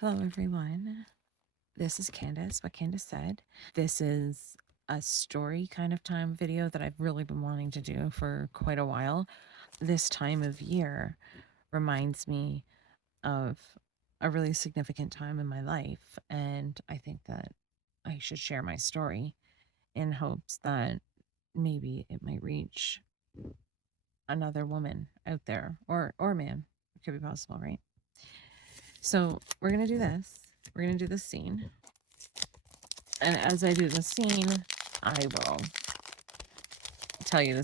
Hello, everyone. This is Candice, what Candice said. This is a story kind of time video that I've really been wanting to do for quite a while. This time of year reminds me of a really significant time in my life, and I think that I should share my story in hopes that maybe it might reach another woman out there or man. It could be possible, right? So we're gonna do this. We're gonna do this scene. And as I do the scene, I will tell you the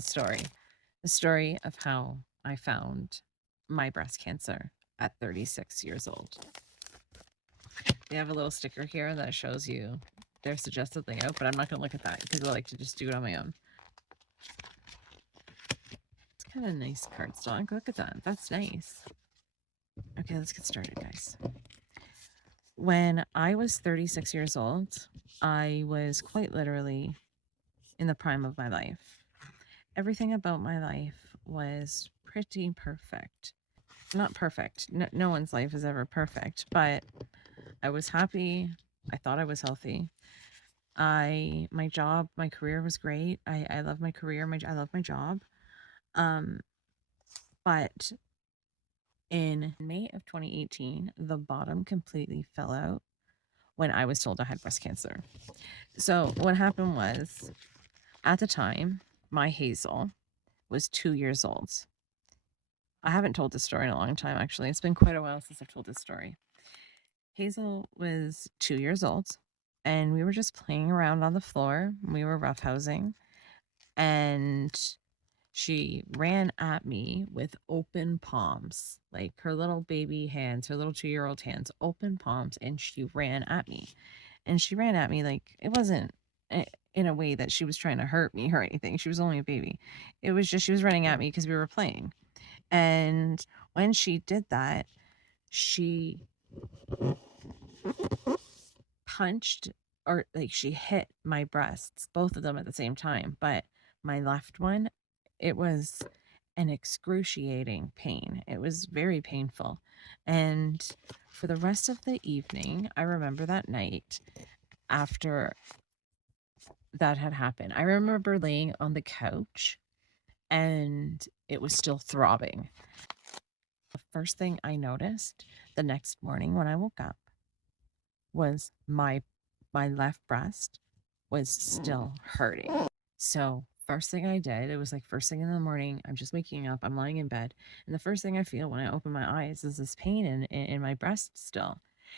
story of how I found my breast cancer at 36 years old. They have a little sticker here that shows you their suggested layout, but I'm not going to look at that because I like to just do it on my own. It's kind of a nice cardstock. Look at that. That's nice. Okay, let's get started, guys. When I was 36 years old, I was quite literally in the prime of my life. Everything about my life was pretty perfect. Not perfect. No one's life is ever perfect, but I was happy. I thought I was healthy. My job, my career was great. I love my career. I love my job. But in May of 2018, the bottom completely fell out when I was told I had breast cancer. So what happened was, at the time, my Hazel was 2 years old. I haven't told this story in a long time, actually. It's been quite a while since I've told this story. Hazel was 2 years old, and we were just playing around on the floor. We were roughhousing, and she ran at me with open palms, like her little baby hands, her little 2-year-old hands, open palms, and she ran at me. And she ran at me like it wasn't in a way that she was trying to hurt me or anything. She was only a baby. It was just she was running at me because we were playing. And when she did that, she punched, or like she hit my breasts, both of them at the same time. But my left one, it was an excruciating pain. It was very painful. And for the rest of the evening, I remember that night after that had happened, I remember laying on the couch and it was still throbbing. The first thing I noticed the next morning when I woke up was my left breast was still hurting. So first thing I did, it was like first thing in the morning, I'm just waking up, I'm lying in bed, and the first thing I feel when I open my eyes is this pain in my breast still.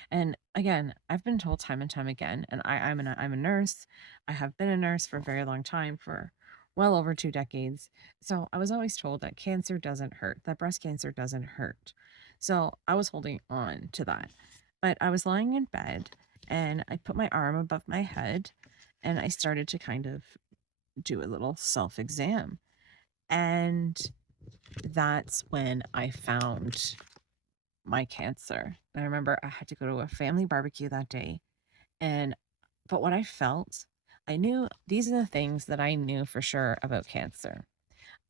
And again, I've been told time and time again, and I'm a nurse. I have been a nurse for a very long time, for well over 2 decades. So I was always told that cancer doesn't hurt, that breast cancer doesn't hurt. So I was holding on to that. But I was lying in bed and I put my arm above my head and I started to kind of do a little self exam. And that's when I found my cancer. I remember I had to go to a family barbecue that day. But what I felt, I knew these are the things that I knew for sure about cancer.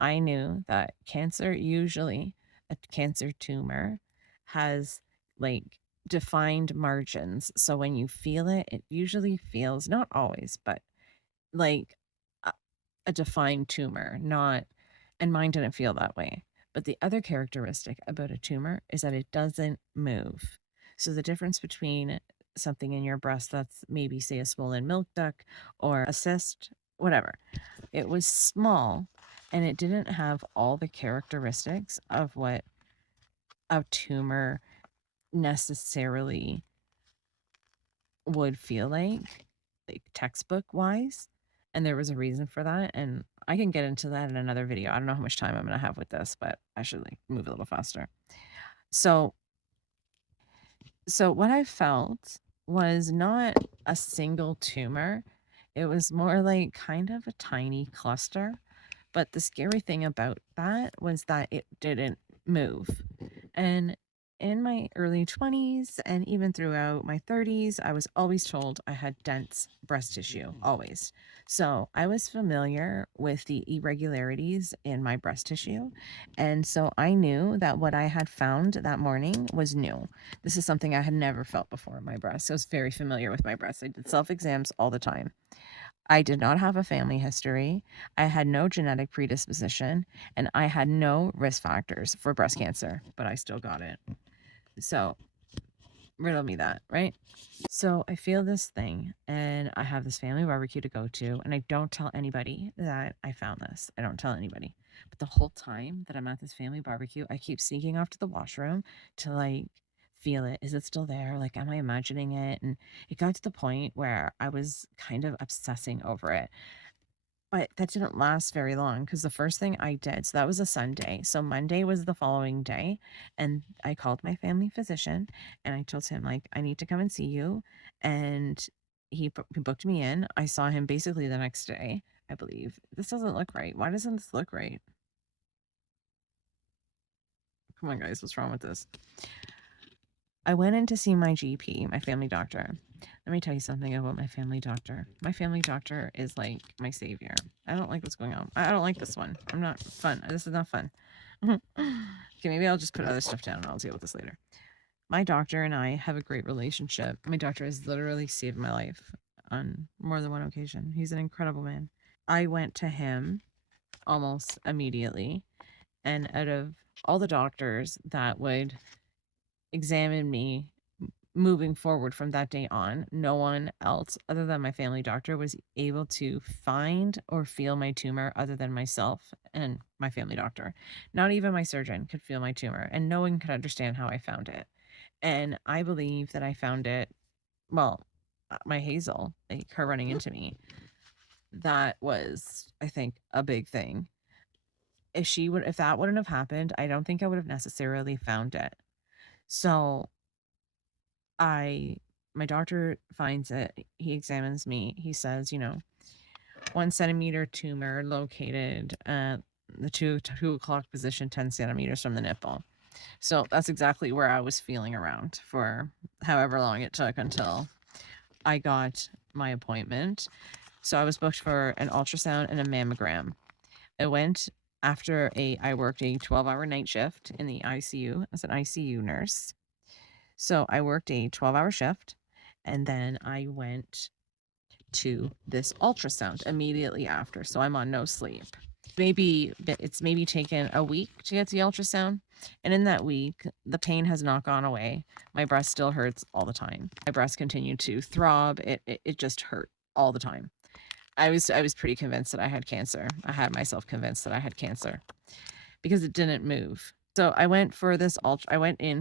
I knew that cancer, usually a cancer tumor, has like defined margins. So when you feel it, it usually feels, not always, but like a, a defined tumor, not, and mine didn't feel that way. But the other characteristic about a tumor is that it doesn't move. So the difference between something in your breast that's maybe, say, a swollen milk duct or a cyst, whatever, it was small and it didn't have all the characteristics of what a tumor necessarily would feel like textbook wise. And there was a reason for that. And I can get into that in another video. I don't know how much time I'm going to have with this, but I should like move a little faster. So what I felt was not a single tumor. It was more like kind of a tiny cluster. But the scary thing about that was that it didn't move. And in my early 20s and even throughout my 30s, I was always told I had dense breast tissue, always. So I was familiar with the irregularities in my breast tissue. And so I knew that what I had found that morning was new. This is something I had never felt before in my breast. So I was very familiar with my breasts. I did self exams all the time. I did not have a family history. I had no genetic predisposition, and I had no risk factors for breast cancer, but I still got it. So, riddle me that, right? So, I feel this thing, and I have this family barbecue to go to, and I don't tell anybody that I found this. I don't tell anybody. But the whole time that I'm at this family barbecue, I keep sneaking off to the washroom to feel it. Is it still there? Like, am I imagining it? And it got to the point where I was kind of obsessing over it. But that didn't last very long because the first thing I did, so that was a Sunday. So Monday was the following day. And I called my family physician and I told him, like, I need to come and see you. And he booked me in. I saw him basically the next day, I believe. This doesn't look right. Why doesn't this look right? Come on, guys. What's wrong with this? I went in to see my GP, my family doctor. Let me tell you something about my family doctor. My family doctor is like my savior. I don't like what's going on. I don't like this one. I'm not fun. This is not fun. Okay, maybe I'll just put other stuff down and I'll deal with this later. My doctor and I have a great relationship. My doctor has literally saved my life on more than one occasion. He's an incredible man. I went to him almost immediately, and out of all the doctors that would examine me moving forward from that day on, no one else other than my family doctor was able to find or feel my tumor other than myself and my family doctor. Not even my surgeon could feel my tumor, and no one could understand how I found it. And I believe that I found it, well, my Hazel, like her running into me, that was, I think, a big thing. If that wouldn't have happened, I don't think I would have necessarily found it. So I my doctor finds it. He examines me. He says, 1 centimeter tumor located at the two o'clock position, 10 centimeters from the nipple. So that's exactly where I was feeling around for however long it took until I got my appointment. So I was booked for an ultrasound and a mammogram. I went after I worked a 12-hour night shift in the ICU as an ICU nurse. So I worked a 12-hour shift and then I went to this ultrasound immediately after. So I'm on no sleep. It's maybe taken a week to get to the ultrasound. And in that week, the pain has not gone away. My breast still hurts all the time. My breast continued to throb. It just hurt all the time. I was pretty convinced that I had cancer. I had myself convinced that I had cancer because it didn't move. So I went in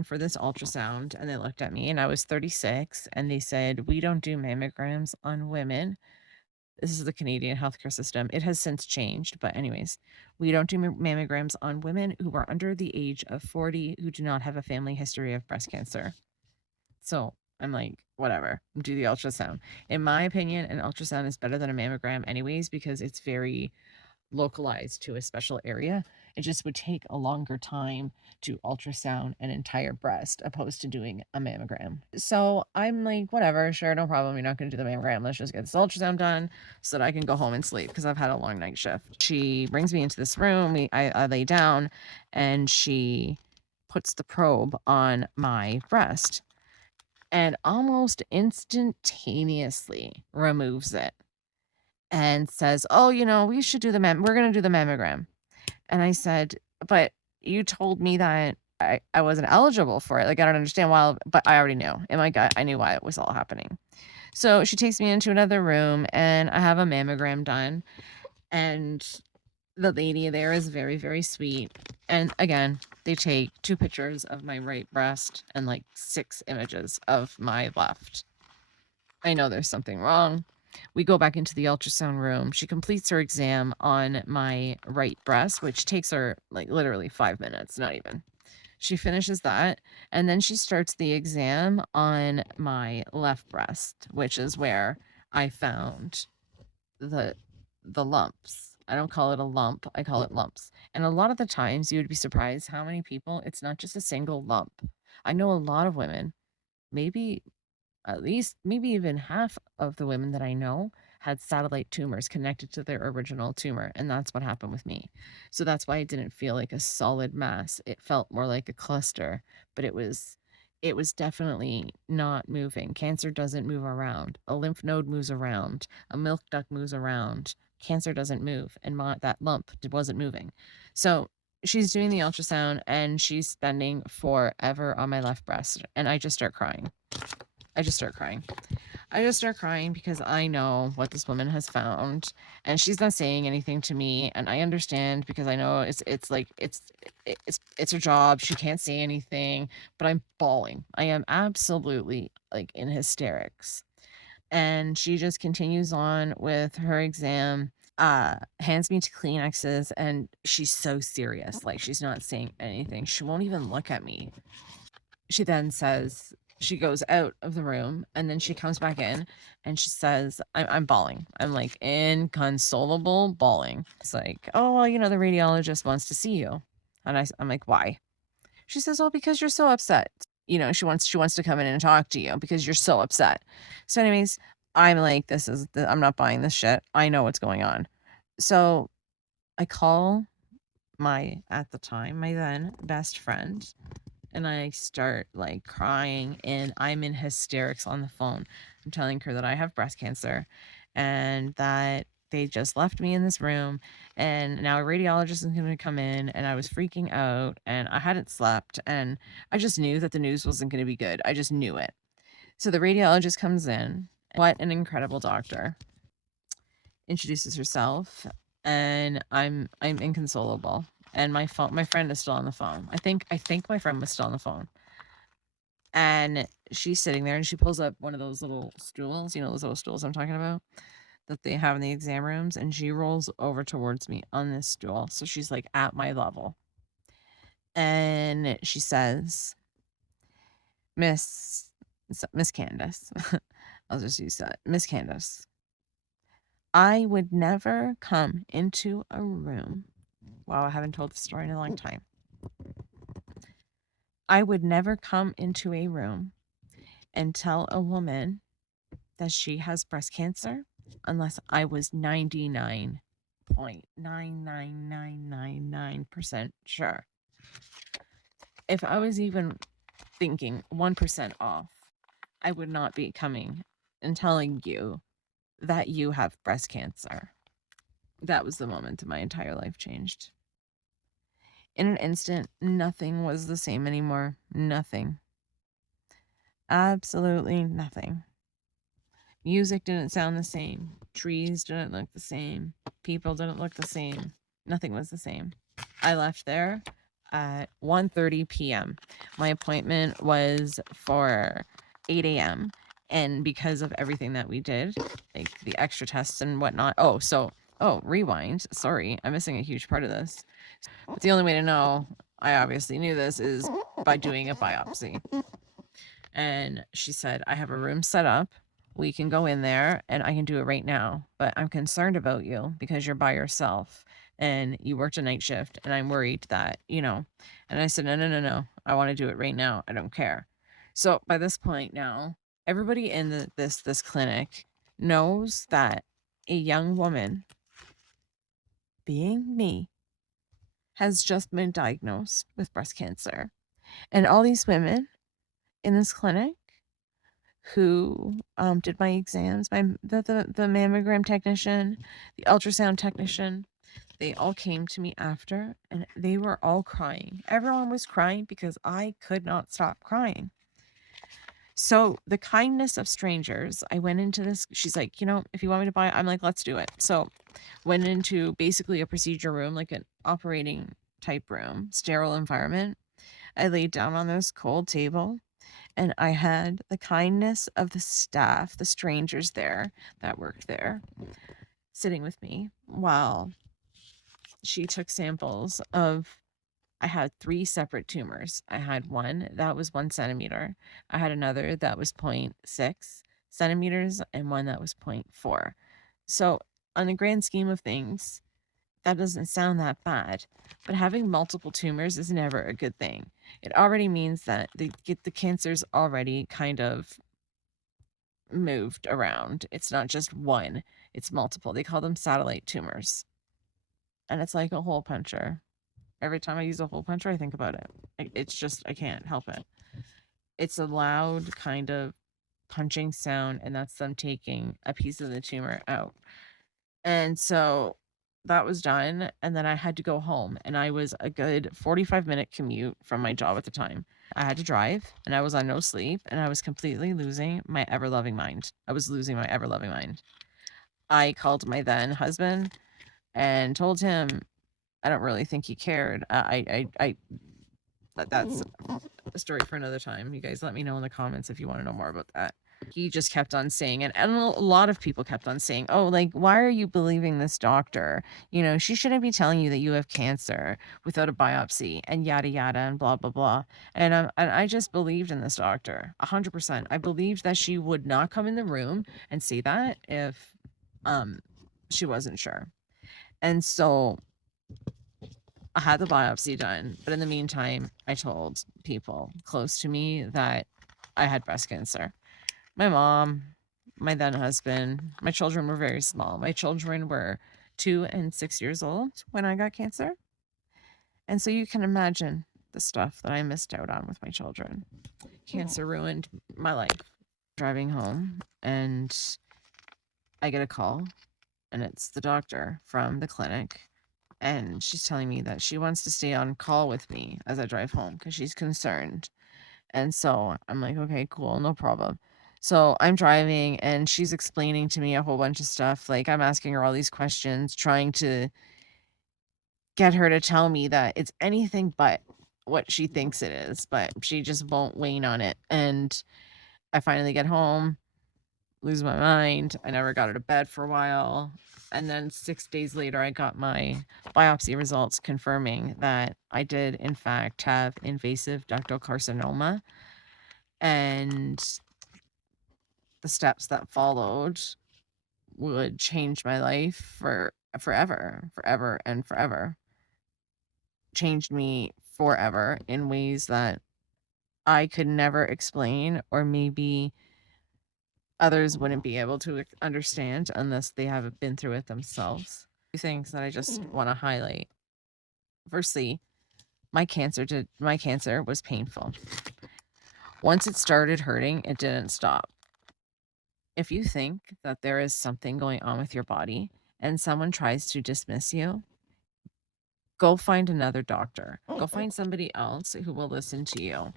for this ultrasound and they looked at me and I was 36 and they said, "We don't do mammograms on women." This is the Canadian healthcare system. It has since changed, but anyways, "We don't do mammograms on women who are under the age of 40 who do not have a family history of breast cancer." So I'm like, whatever, do the ultrasound. In my opinion, an ultrasound is better than a mammogram anyways, because it's very localized to a special area. It just would take a longer time to ultrasound an entire breast opposed to doing a mammogram. So I'm like, whatever, sure, no problem. You're not going to do the mammogram. Let's just get this ultrasound done so that I can go home and sleep because I've had a long night shift. She brings me into this room. I lay down and she puts the probe on my breast and almost instantaneously removes it and says, "Oh, we should do we're going to do the mammogram." And I said, "But you told me that I wasn't eligible for it. Like, I don't understand why," but I already knew in my gut. I knew why it was all happening. So she takes me into another room and I have a mammogram done. And the lady there is very, very sweet. And again, they take 2 pictures of my right breast and like 6 images of my left. I know there's something wrong. We go back into the ultrasound room. She completes her exam on my right breast, which takes her like literally 5 minutes, not even. She finishes that, and then she starts the exam on my left breast, which is where I found the lumps. I don't call it a lump, I call it lumps. And a lot of the times you would be surprised how many people it's not just a single lump. I know a lot of women, maybe at least maybe even half of the women that I know had satellite tumors connected to their original tumor, and that's what happened with me. So that's why it didn't feel like a solid mass. It felt more like a cluster, but it was definitely not moving. Cancer doesn't move around. A lymph node moves around. A milk duct moves around. Cancer doesn't move, and that lump wasn't moving. So she's doing the ultrasound, and she's spending forever on my left breast, and I just start crying. I just start crying. I just start crying because I know what this woman has found, and she's not saying anything to me, and I understand because I know it's like it's her job. She can't say anything, but I'm bawling. I am absolutely like in hysterics. And she just continues on with her exam, hands me to Kleenexes, and she's so serious. Like she's not saying anything. She won't even look at me. She then says, she goes out of the room and then she comes back in and she says, I'm bawling. I'm like inconsolable bawling. It's like, oh, well, the radiologist wants to see you. And I'm like, why? She says, oh, because you're so upset. She wants to come in and talk to you because you're so upset. So anyways, I'm like, I'm not buying this shit. I know what's going on. So I call at the time, my then best friend, and I start like crying and I'm in hysterics on the phone. I'm telling her that I have breast cancer and that they just left me in this room and now a radiologist is going to come in, and I was freaking out and I hadn't slept and I just knew that the news wasn't going to be good. I just knew it. So the radiologist comes in. What an incredible doctor. Introduces herself, and I'm inconsolable. And my friend is still on the phone. I think my friend was still on the phone. And she's sitting there and she pulls up one of those little stools, those little stools I'm talking about that they have in the exam rooms, and she rolls over towards me on this stool. So she's like at my level. And she says, Miss Candice, I'll just use that. Miss Candice, I would never come into a room. Wow, I haven't told the story in a long time. I would never come into a room and tell a woman that she has breast cancer unless I was 99.99999% sure. If I was even thinking 1% off, I would not be coming and telling you that you have breast cancer. That was the moment that my entire life changed. In an instant, nothing was the same anymore. Nothing. Absolutely nothing. Music didn't sound the same. Trees didn't look the same. People didn't look the same. Nothing was the same. I left there at 1:30 p.m. My appointment was for 8 a.m. And because of everything that we did, like the extra tests and whatnot. Rewind. Sorry, I'm missing a huge part of this. But the only way to know, I obviously knew this, is by doing a biopsy. And she said, I have a room set up. We can go in there and I can do it right now. But I'm concerned about you because you're by yourself and you worked a night shift. And I'm worried that, And I said, no. I want to do it right now. I don't care. So by this point now, everybody in this clinic knows that a young woman, being me, has just been diagnosed with breast cancer. And all these women in this clinic who did my exams, the mammogram technician, the ultrasound technician, they all came to me after and they were all crying. Everyone was crying because I could not stop crying. So the kindness of strangers, I went into this, she's like, if you want me to buy it, I'm like, let's do it. So went into basically a procedure room, like an operating type room, sterile environment. I laid down on this cold table and I had the kindness of the staff, the strangers there that worked there, sitting with me while she took samples of. I had 3 separate tumors. I had one that was 1 centimeter. I had another that was 0.6 centimeters and one that was 0.4. So, on the grand scheme of things, that doesn't sound that bad. But having multiple tumors is never a good thing. it already means that the cancer's already kind of moved around. It's not just one, it's multiple. They call them satellite tumors. And it's like a hole puncher. Every time I use a hole puncher, I think about it. It's just, I can't help it. It's a loud kind of punching sound, and that's them taking a piece of the tumor out. And so that was done. And then I had to go home, and I was a good 45-minute commute from my job at the time. I had to drive, and I was on no sleep, and I was completely losing my ever loving mind. I was losing my ever loving mind. I called my then husband and told him I don't really think he cared. That's a story for another time. You guys let me know in the comments if you want to know more about that. He just kept on saying it, and a lot of people kept on saying, "Oh, like, why are you believing this doctor? You know, she shouldn't be telling you that you have cancer without a biopsy, and yada yada, and blah blah blah." And I just believed in this doctor 100%. I believed that she would not come in the room and say that if um she wasn't sure. And so I had the biopsy done, but in the meantime, I told people close to me that I had breast cancer. My mom, my then husband, my children were very small. My children were 2 and 6 years old when I got cancer. And so you can imagine the stuff that I missed out on with my children. Cancer ruined my life. Driving home, and I get a call, and it's the doctor from the clinic. And she's telling me that she wants to stay on call with me as I drive home because she's concerned. And so I'm like, okay, cool, no problem. So I'm driving, and she's explaining to me a whole bunch of stuff. Like, I'm asking her all these questions, trying to get her to tell me that it's anything but what she thinks it is, but she just won't wane on it. And I finally get home, lose my mind. I never got out of bed for a while. And then 6 days later, I got my biopsy results confirming that I did, in fact, have invasive ductal carcinoma. And the steps that followed would change my life for forever, forever, and forever. Changed me forever in ways that I could never explain, or maybe others wouldn't be able to understand unless they haven't been through it themselves. Two things that I just want to highlight. Firstly, my cancer was painful. Once it started hurting, it didn't stop. If you think that there is something going on with your body and someone tries to dismiss you, go find another doctor. Go find somebody else who will listen to you.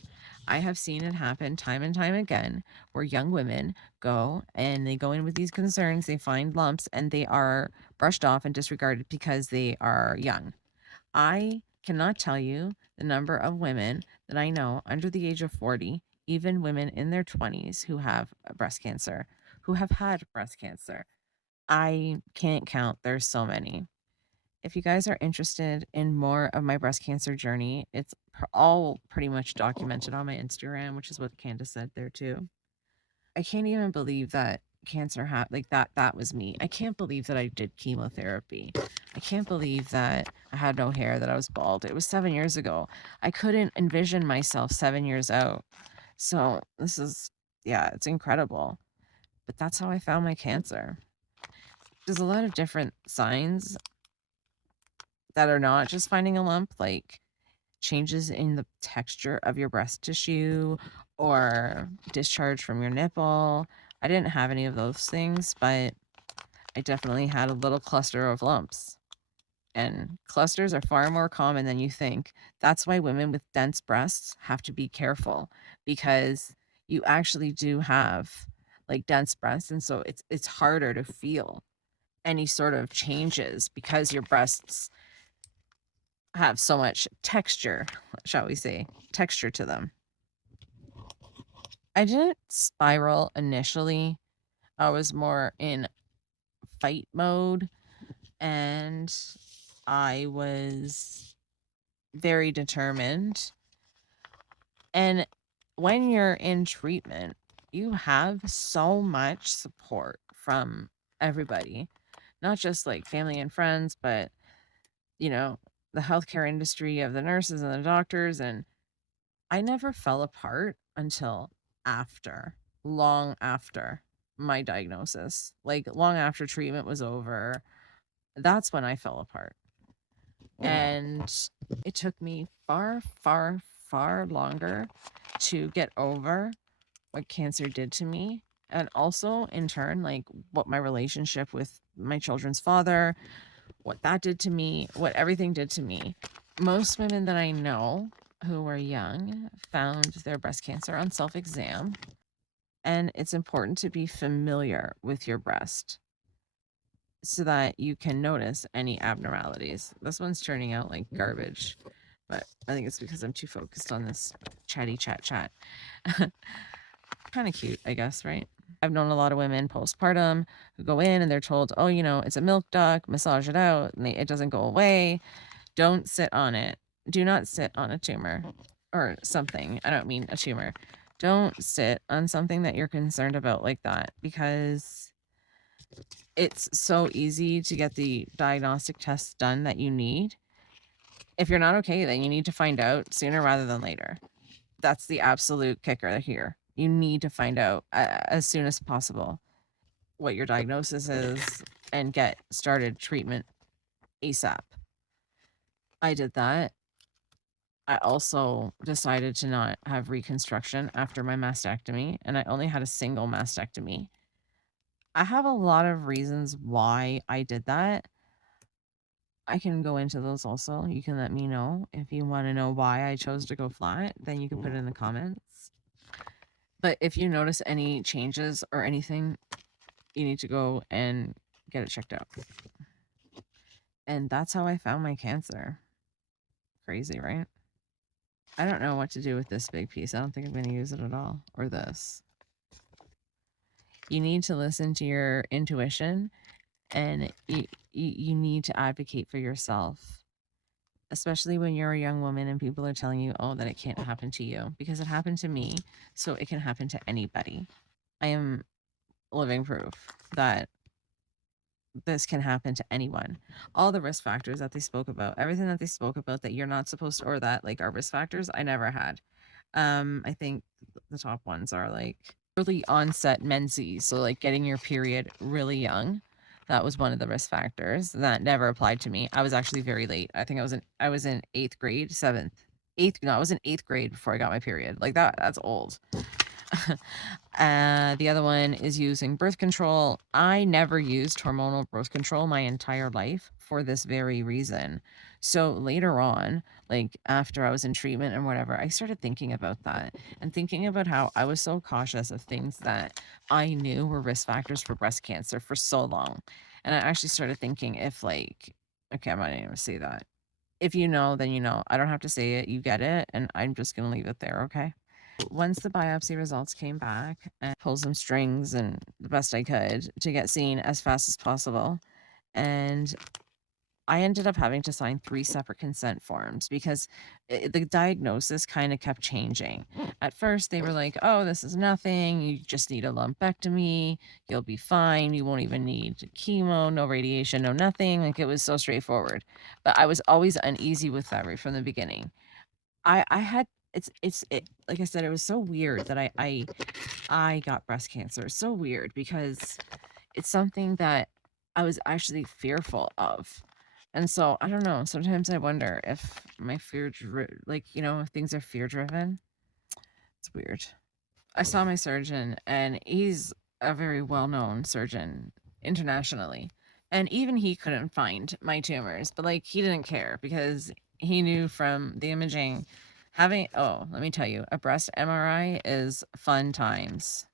I have seen it happen time and time again where young women go and they go in with these concerns, they find lumps, and they are brushed off and disregarded because they are young. I cannot tell you the number of women that I know under the age of 40, even women in their 20s who have breast cancer, who have had breast cancer. I can't count. There's so many. If you guys are interested in more of my breast cancer journey, it's all pretty much documented on my Instagram, which is what Candice said there too. I can't even believe that cancer had like that was me. I can't believe that I did chemotherapy. I can't believe that I had no hair, that I was bald. It was 7 years ago. I couldn't envision myself 7 years out. So this is, yeah, it's incredible. But that's how I found my cancer. There's a lot of different signs that are not just finding a lump, like changes in the texture of your breast tissue or discharge from your nipple. I didn't have any of those things, but I definitely had a little cluster of lumps. And clusters are far more common than you think. That's why women with dense breasts have to be careful, because you actually do have like dense breasts, and so it's harder to feel any sort of changes because your breasts have so much texture, shall we say, texture to them. I didn't spiral initially. I was more in fight mode, and I was very determined. And when you're in treatment, you have so much support from everybody, not just like family and friends, but you know, the healthcare industry of the nurses and the doctors, and I never fell apart until after, long after my diagnosis, like long after treatment was over. That's when I fell apart. And it took me far, far, far longer to get over what cancer did to me. And also, in turn, like what my relationship with my children's father, what that did to me, what everything did to me. Most women that I know who were young found their breast cancer on self exam. And it's important to be familiar with your breast so that you can notice any abnormalities. This one's turning out like garbage, but I think it's because I'm too focused on this chatty chat. Kind of cute, I guess, right? I've known a lot of women postpartum who go in and they're told, oh, it's a milk duct, massage it out, and it doesn't go away. Don't sit on it. Do not sit on a tumor or something. I don't mean a tumor. Don't sit on something that you're concerned about like that, because it's so easy to get the diagnostic tests done that you need. If you're not okay, then you need to find out sooner rather than later. That's the absolute kicker here. You need to find out as soon as possible what your diagnosis is and get started treatment ASAP. I did that. I also decided to not have reconstruction after my mastectomy, and I only had a single mastectomy. I have a lot of reasons why I did that. I can go into those also. You can let me know if you want to know why I chose to go flat, then you can put it in the comments. But if you notice any changes or anything, you need to go and get it checked out. And that's how I found my cancer. Crazy, right? I don't know what to do with this big piece. I don't think I'm going to use it at all. Or this. You need to listen to your intuition, and you need to advocate for yourself, especially when you're a young woman and people are telling you, oh, that it can't happen to you, because it happened to me, so it can happen to anybody. I am living proof that this can happen to anyone. All the risk factors that they spoke about, everything that they spoke about that you're not supposed to, or that like are risk factors, I never had. I think the top ones are like early onset menses, so like getting your period really young. That was one of the risk factors that never applied to me. I was actually very late. I think I was in 8th grade, 7th, 8th. No, I was in 8th grade before I got my period. Like that's old. The other one is using birth control. I never used hormonal birth control my entire life for this very reason. So later on, like after I was in treatment and whatever, I started thinking about that and thinking about how I was so cautious of things that I knew were risk factors for breast cancer for so long. And I actually started thinking if like, okay, I'm not even gonna say that. If you know, then you know. I don't have to say it. You get it. And I'm just going to leave it there. Okay. Once the biopsy results came back, and pulled some strings and the best I could to get seen as fast as possible. And I ended up having to sign 3 separate consent forms because the diagnosis kind of kept changing. At first, they were like, oh, this is nothing. You just need a lumpectomy. You'll be fine. You won't even need chemo, no radiation, no nothing. Like it was so straightforward. But I was always uneasy with that right from the beginning. I had it like I said, it was so weird that I got breast cancer. It's so weird because it's something that I was actually fearful of. And so I don't know. Sometimes I wonder if my like, if things are fear driven. It's weird. I saw my surgeon, and he's a very well known surgeon internationally. And even he couldn't find my tumors, but like he didn't care because he knew from the imaging let me tell you, a breast MRI is fun times.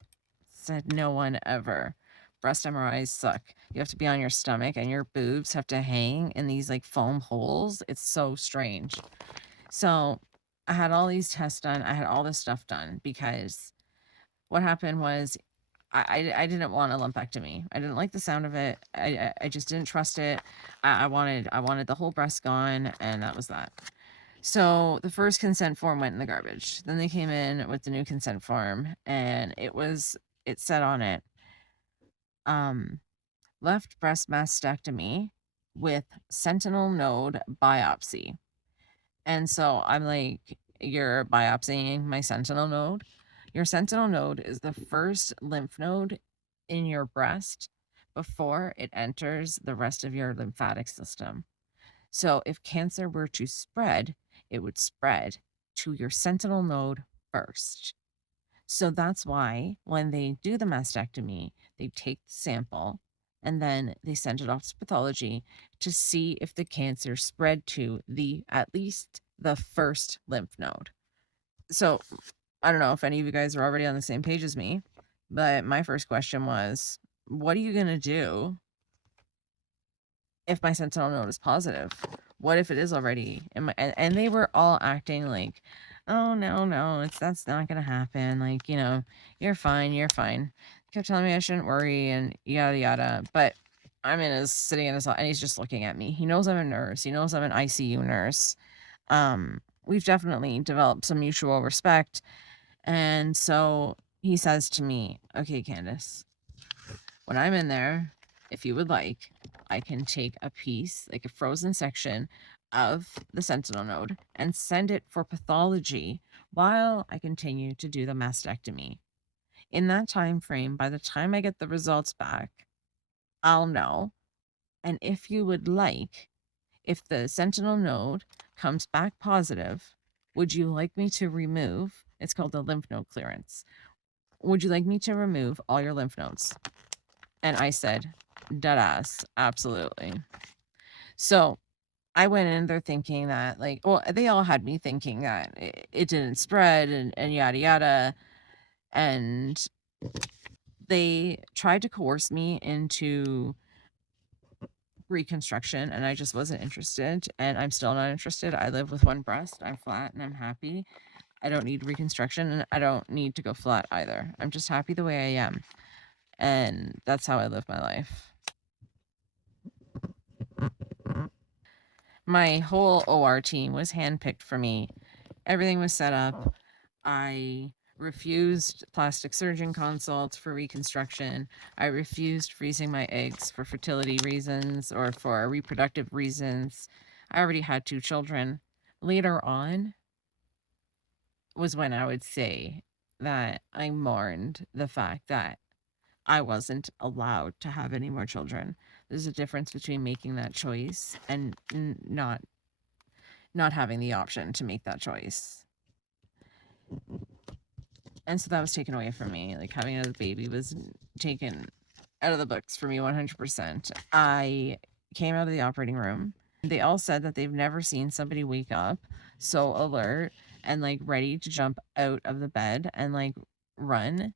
Said no one ever. Breast MRIs suck. You have to be on your stomach and your boobs have to hang in these like foam holes. It's so strange. So I had all these tests done. I had all this stuff done because what happened was I didn't want a lumpectomy. I didn't like the sound of it. I just didn't trust it. I wanted the whole breast gone, and that was that. So the first consent form went in the garbage. Then they came in with the new consent form, and it said on it, left breast mastectomy with sentinel node biopsy. And so I'm like, you're biopsying my sentinel node. Your sentinel node is the first lymph node in your breast before it enters the rest of your lymphatic system. So if cancer were to spread, it would spread to your sentinel node first. So that's why when they do the mastectomy, they take the sample and then they send it off to pathology to see if the cancer spread to the at least the first lymph node. So I don't know if any of you guys are already on the same page as me, but my first question was, what are you going to do if my sentinel node is positive? What if it is already in my, and they were all acting like, oh no, that's not gonna happen. Like, you're fine, you're fine. Kept telling me I shouldn't worry and yada yada. But I'm sitting in his, and he's just looking at me. He knows I'm a nurse. He knows I'm an ICU nurse. We've definitely developed some mutual respect. And so he says to me, okay, Candice, when I'm in there, if you would like, I can take a piece, like a frozen section of the sentinel node and send it for pathology while I continue to do the mastectomy. In that time frame, by the time I get the results back, I'll know. And if you would like, if the sentinel node comes back positive, would you like me to remove? It's called the lymph node clearance. Would you like me to remove all your lymph nodes? And I said, deadass, absolutely. So I went in there thinking that, like, well, they all had me thinking that it didn't spread and yada yada. And they tried to coerce me into reconstruction, and I just wasn't interested. And I'm still not interested. I live with one breast. I'm flat and I'm happy. I don't need reconstruction, and I don't need to go flat either. I'm just happy the way I am. And that's how I live my life. My whole OR team was handpicked for me. Everything was set up. I refused plastic surgeon consults for reconstruction. I refused freezing my eggs for fertility reasons or for reproductive reasons. I already had 2 children. Later on was when I would say that I mourned the fact that I wasn't allowed to have any more children. There's a difference between making that choice and not having the option to make that choice. And so that was taken away from me. Like, having another baby was taken out of the books for me 100%. I came out of the operating room. They all said that they've never seen somebody wake up so alert and like ready to jump out of the bed and like run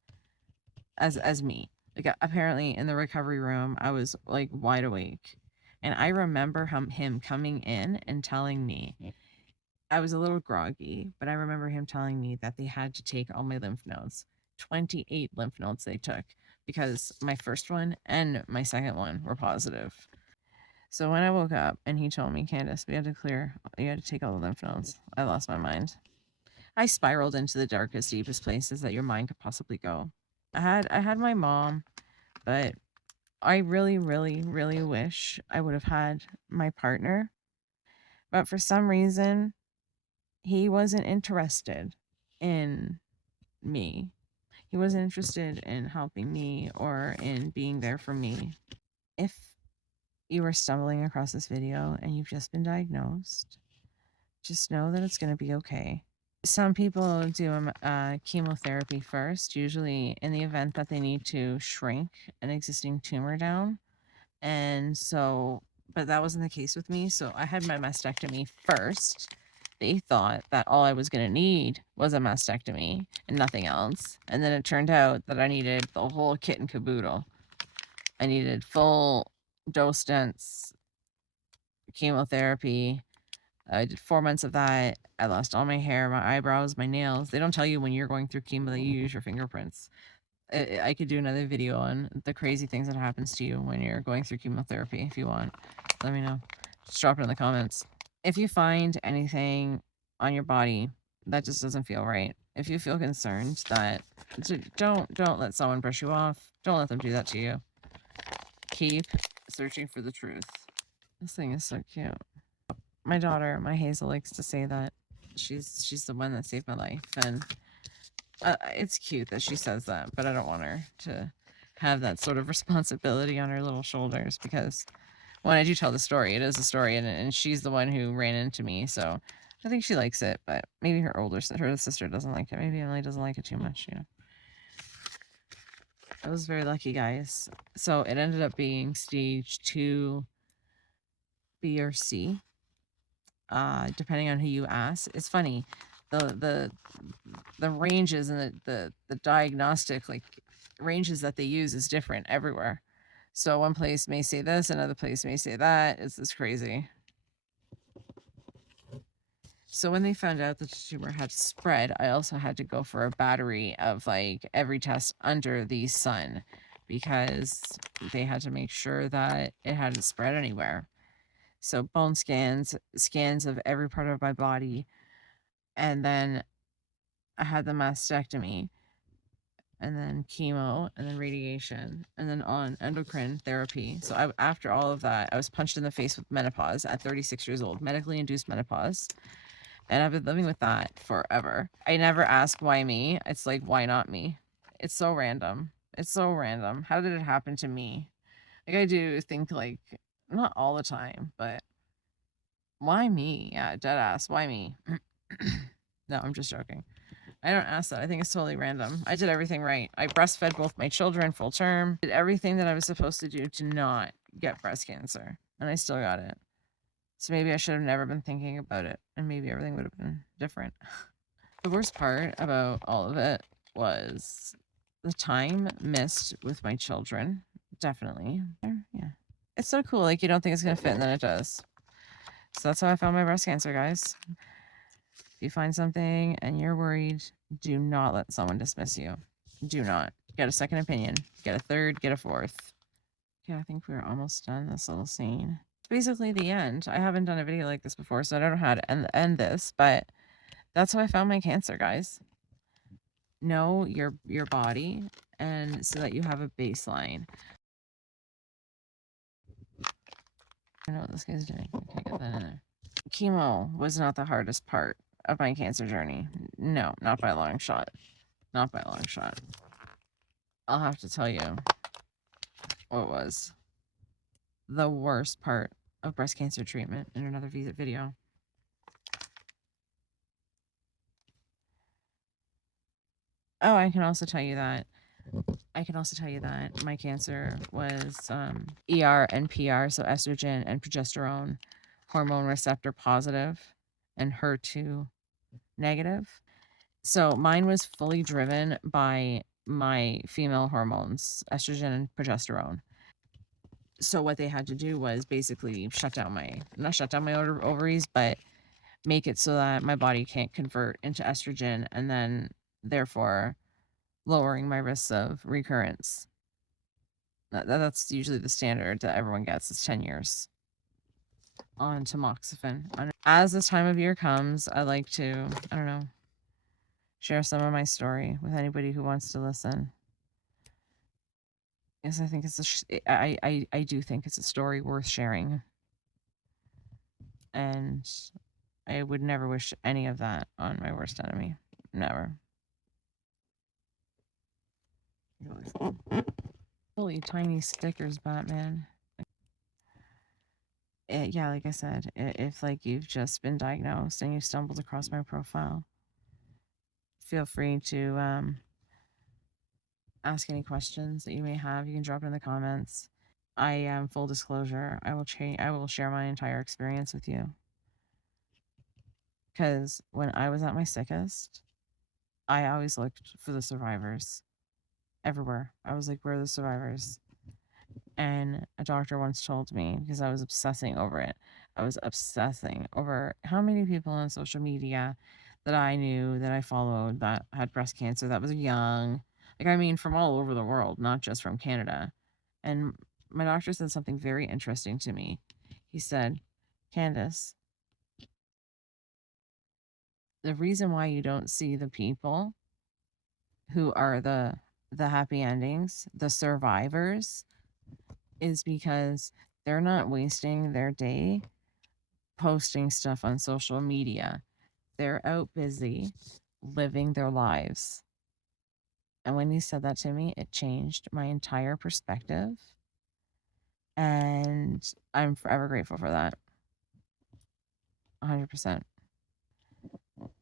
as me. Like, apparently in the recovery room, I was like wide awake. And I remember him coming in and telling me, I was a little groggy, but I remember him telling me that they had to take all my lymph nodes. 28 lymph nodes they took because my first one and my second one were positive. So when I woke up and he told me, Candice, you had to take all the lymph nodes, I lost my mind. I spiraled into the darkest, deepest places that your mind could possibly go. I had my mom, but I really, really, really wish I would have had my partner. But for some reason, he wasn't interested in me. He wasn't interested in helping me or in being there for me. If you are stumbling across this video and you've just been diagnosed, just know that it's going to be okay. Some people do chemotherapy first, usually in the event that they need to shrink an existing tumor down. And so, but that wasn't the case with me. So I had my mastectomy first. They thought that all I was going to need was a mastectomy and nothing else. And then it turned out that I needed the whole kit and caboodle. I needed full dose dense chemotherapy. I did 4 months of that. I lost all my hair, my eyebrows, my nails. They don't tell you when you're going through chemo that you use your fingerprints. I could do another video on the crazy things that happens to you when you're going through chemotherapy. If you want, let me know. Just drop it in the comments. If you find anything on your body that just doesn't feel right, if you feel concerned, that don't let someone brush you off. Don't let them do that to you. Keep searching for the truth. This thing is so cute. My daughter, my Hazel, likes to say that she's the one that saved my life, and it's cute that she says that, but I don't want her to have that sort of responsibility on her little shoulders, because when I do tell the story, it is a story, and she's the one who ran into me, so I think she likes it, but maybe her sister doesn't like it. Maybe Emily doesn't like it too much, you know. I was very lucky, guys. So it ended up being stage 2 B or C, depending on who you ask. It's funny, the ranges and the diagnostic like ranges that they use is different everywhere. So one place may say this, another place may say that. It's this crazy. So when they found out that the tumor had spread, I also had to go for a battery of like every test under the sun, because they had to make sure that it hadn't spread anywhere. So bone scans of every part of my body, and then I had the mastectomy, and then chemo, and then radiation, and then on endocrine therapy. So after all of that, I was punched in the face with menopause at 36 years old, medically induced menopause. And I've been living with that forever. I never ask why me. It's like, why not me? It's so random. It's so random. How did it happen to me? Like, I do think, like, not all the time, but why me? Yeah, dead ass. Why me? No, I'm just joking. I don't ask that. I think it's totally random. I did everything right. I breastfed both my children full term. Did everything that I was supposed to do to not get breast cancer. And I still got it. So maybe I should have never been thinking about it, and maybe everything would have been different. The worst part about all of it was the time missed with my children. Definitely. Yeah. It's so cool. Like, you don't think it's going to fit, and then it does. So that's how I found my breast cancer, guys. If you find something and you're worried, do not let someone dismiss you. Do not. Get a second opinion. Get a third. Get a fourth. Okay, I think we're almost done this little scene. It's basically the end. I haven't done a video like this before, so I don't know how to end this, but that's how I found my cancer, guys. Know your body, and so that you have a baseline. I know what this guy's doing. Okay, get that in there. Chemo was not the hardest part of my cancer journey. No, not by a long shot. Not by a long shot. I'll have to tell you what was the worst part of breast cancer treatment in another video. Oh, I can also tell you that my cancer was ER and PR, so estrogen and progesterone hormone receptor positive and HER2 negative. So mine was fully driven by my female hormones, estrogen and progesterone. So what they had to do was basically not shut down my ovaries, but make it so that my body can't convert into estrogen, and then therefore lowering my risks of recurrence. That's usually the standard that everyone gets, is 10 years on tamoxifen. As this time of year comes, I'd like to, I don't know, share some of my story with anybody who wants to listen. Yes, I think I do think it's a story worth sharing. And I would never wish any of that on my worst enemy. Never. Holy tiny stickers, Batman. Yeah, like I said, if like you've just been diagnosed and you stumbled across my profile, feel free to ask any questions that you may have. You can drop it in the comments. I am full disclosure. I will share my entire experience with you. Because when I was at my sickest, I always looked for the survivors everywhere. I was like, where are the survivors? And a doctor once told me, because I was obsessing over it, I was obsessing over how many people on social media that I knew, that I followed, that had breast cancer, that was young. Like, I mean, from all over the world, not just from Canada. And my doctor said something very interesting to me. He said, Candice, the reason why you don't see the people who are the happy endings, the survivors, is because they're not wasting their day posting stuff on social media. they're out busy living their lives. And when he said that to me, it changed my entire perspective. And I'm forever grateful for that. 100%.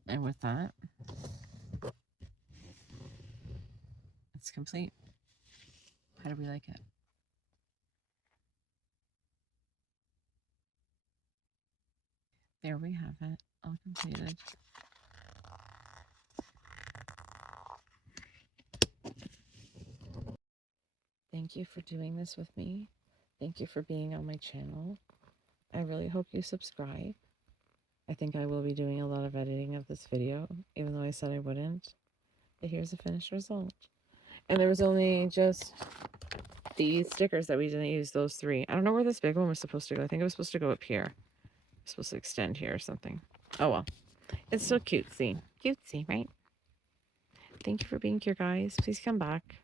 And with that, it's complete. How do we like it? There we have it, all completed. Thank you for doing this with me. Thank you for being on my channel. I really hope you subscribe. I think I will be doing a lot of editing of this video, even though I said I wouldn't. But here's the finished result. And there was only just these stickers that we didn't use, those 3. I don't know where this big one was supposed to go. I think it was supposed to go up here. It's supposed to extend here or something. Oh well. It's still cutesy. Cutesy, right? Thank you for being here, guys. Please come back.